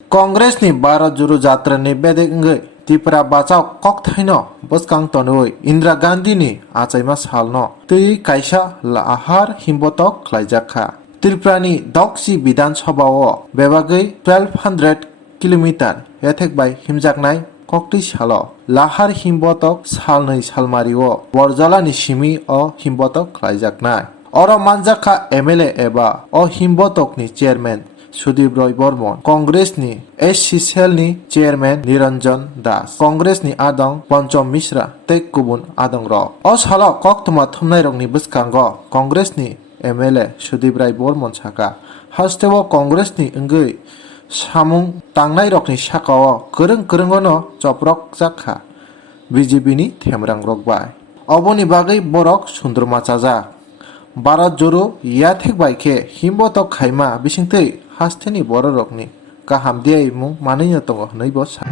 कांग्रेसनि भारत जोड़ो जात्रानि बेदेंगै त्रिपुरा बाचाव ककथाइनो बसकां तनुइ इंदिरा गांधीनि आचाइमा सालनो तै काइसा लाहार हिम्बतक ख्लाइजाखा त्रिपुरानि दक्सी विधानसभाओ बेबागै 1200 किलोमीटर एथेकबाय हिमजाकनाय ककटि सालो लाहार हिम्बतक सालनै सालमारिओ बरजालानि सिमी अ हिम्बतक ख्लाइजाकनाय अर मानजाखा एमएलए एबा अ हिम्बतकनि चेयरमैन सुदीप रॉय बर्मन कांग्रेसनि एससी सेलनि चेयरमैन निरंजन दास कांग्रेसनि आदं पंचम मिश्रा तै गुबुन आदं र अ साला कक्तमा थुमनाय रंनि बसकांगो कांग्रेसनि एमएलए सुदीप राय बर्मन साका हास्टेव कांग्रेसनि अंगै सामुं तांनाय रकनि साकाओ गोरों गोरोंनो चप्रक जाखा बीजेपीनि थेमरां रकबाय अबनि बागै बरक सुंद्रमा चाजाक भारत जोड़ो याथेक बाइके हिम्बतक खाइमा बिसिंथै हास्तेनि बर रकनि गाहाम दियाइमुं मानैनो दङ नै बसा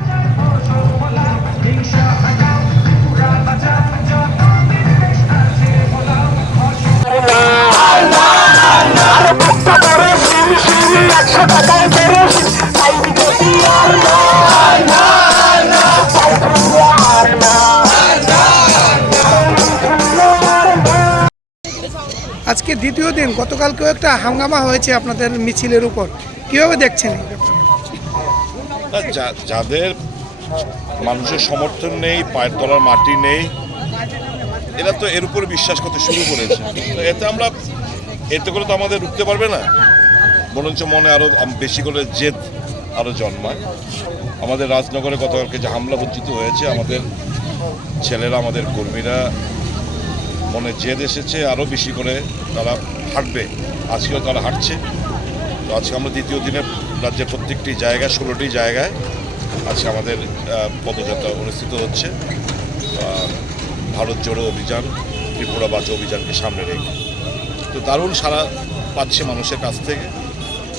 আজকে দ্বিতীয় দিন গতকালকেও একটা হাঙ্গামা হয়েছে আপনাদের মিছিলের উপর কিভাবে দেখছেন এই ব্যাপারটা? যাদের মানুষের সমর্থন নেই, পায়ের তলার মাটি নেই, এরা তো এর উপরে বিশ্বাস করতে শুরু করেছে। তো এতে করে তো আমাদের রুখতে পারবে না, বরঞ্চ মনে আরো বেশি করে জেদ আরো জন্মায়। আমাদের রাজনগরে গতকালকে যে হামলা বঞ্চিত হয়েছে, আমাদের ছেলেরা, আমাদের কর্মীরা মনে জেদ এসেছে, আরো বেশি করে তারা হাঁটবে। আজকেও তারা হাঁটছে। তো আজকে আমরা দ্বিতীয় দিনে রাজ্যের প্রত্যেকটি জায়গায় 16টি জায়গায় আজকে আমাদের পদযাত্রা অনুষ্ঠিত হচ্ছে। ভারত জোড়ো অভিযান, ত্রিপুরা বাঁচাও অভিযানকে সামনে রেখে তো দারুণ সাড়া পাচ্ছে মানুষের কাছ থেকে।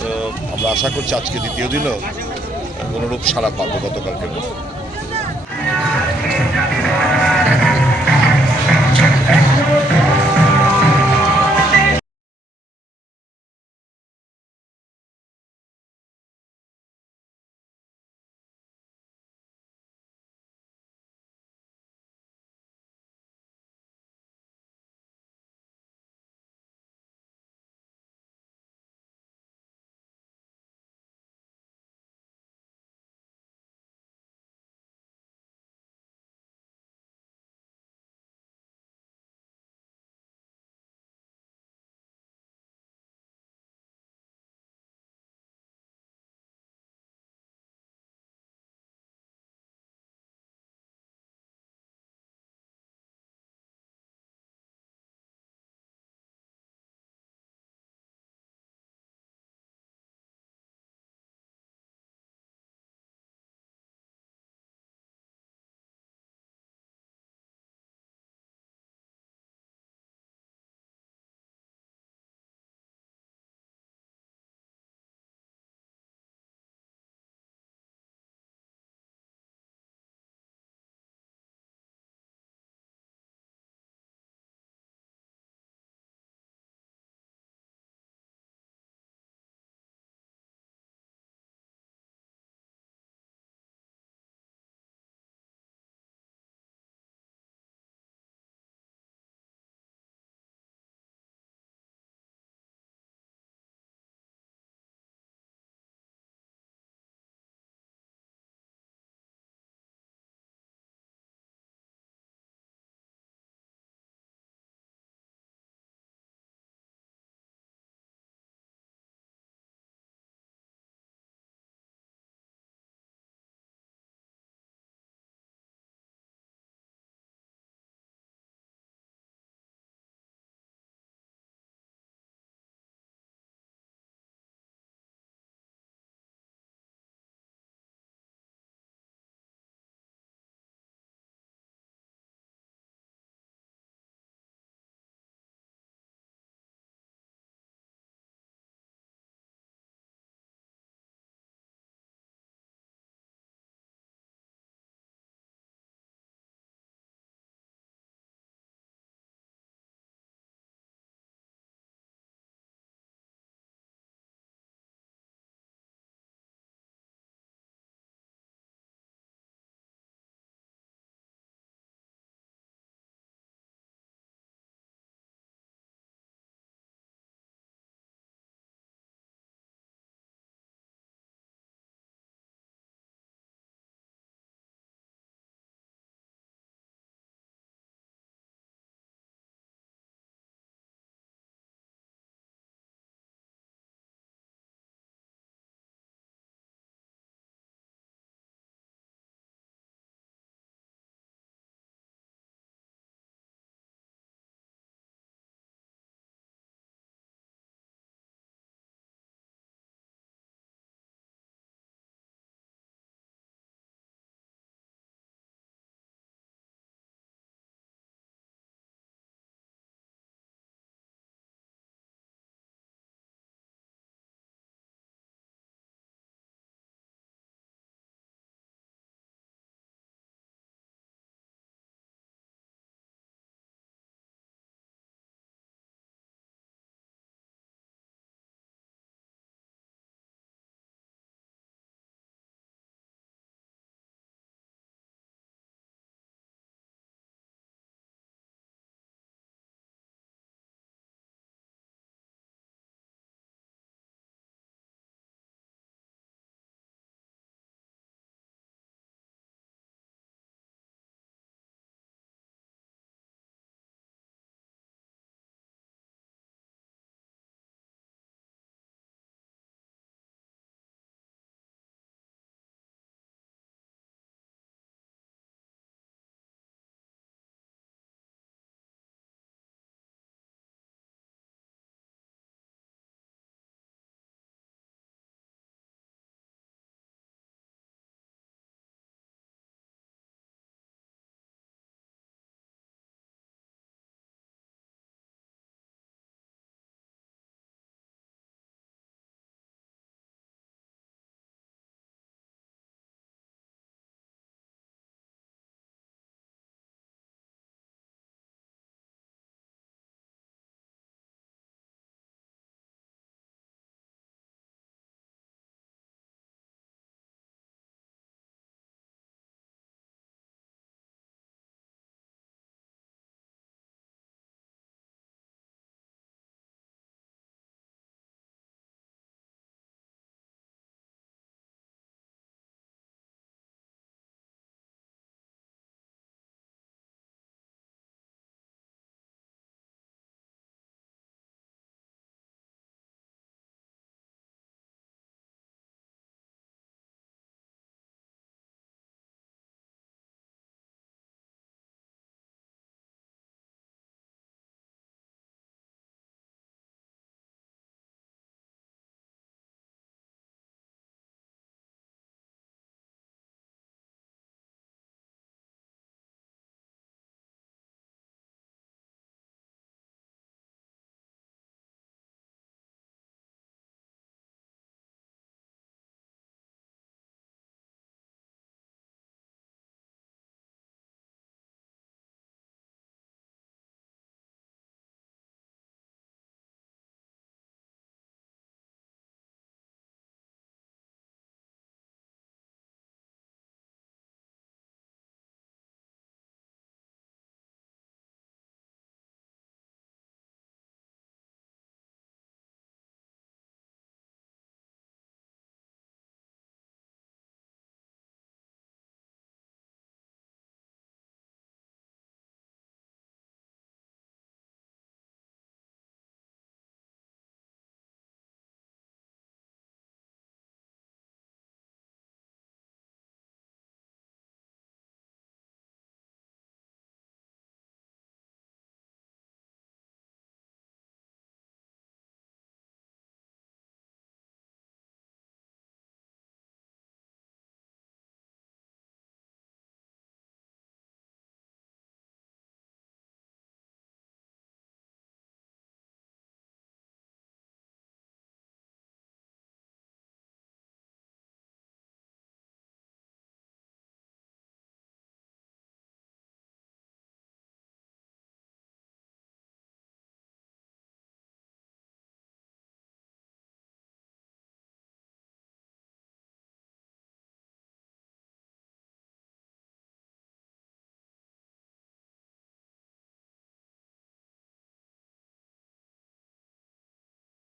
তো আমরা আশা করছি আজকে দ্বিতীয় দিনেও কোনোরূপ সাড়া পাবো গতকালকের মতো।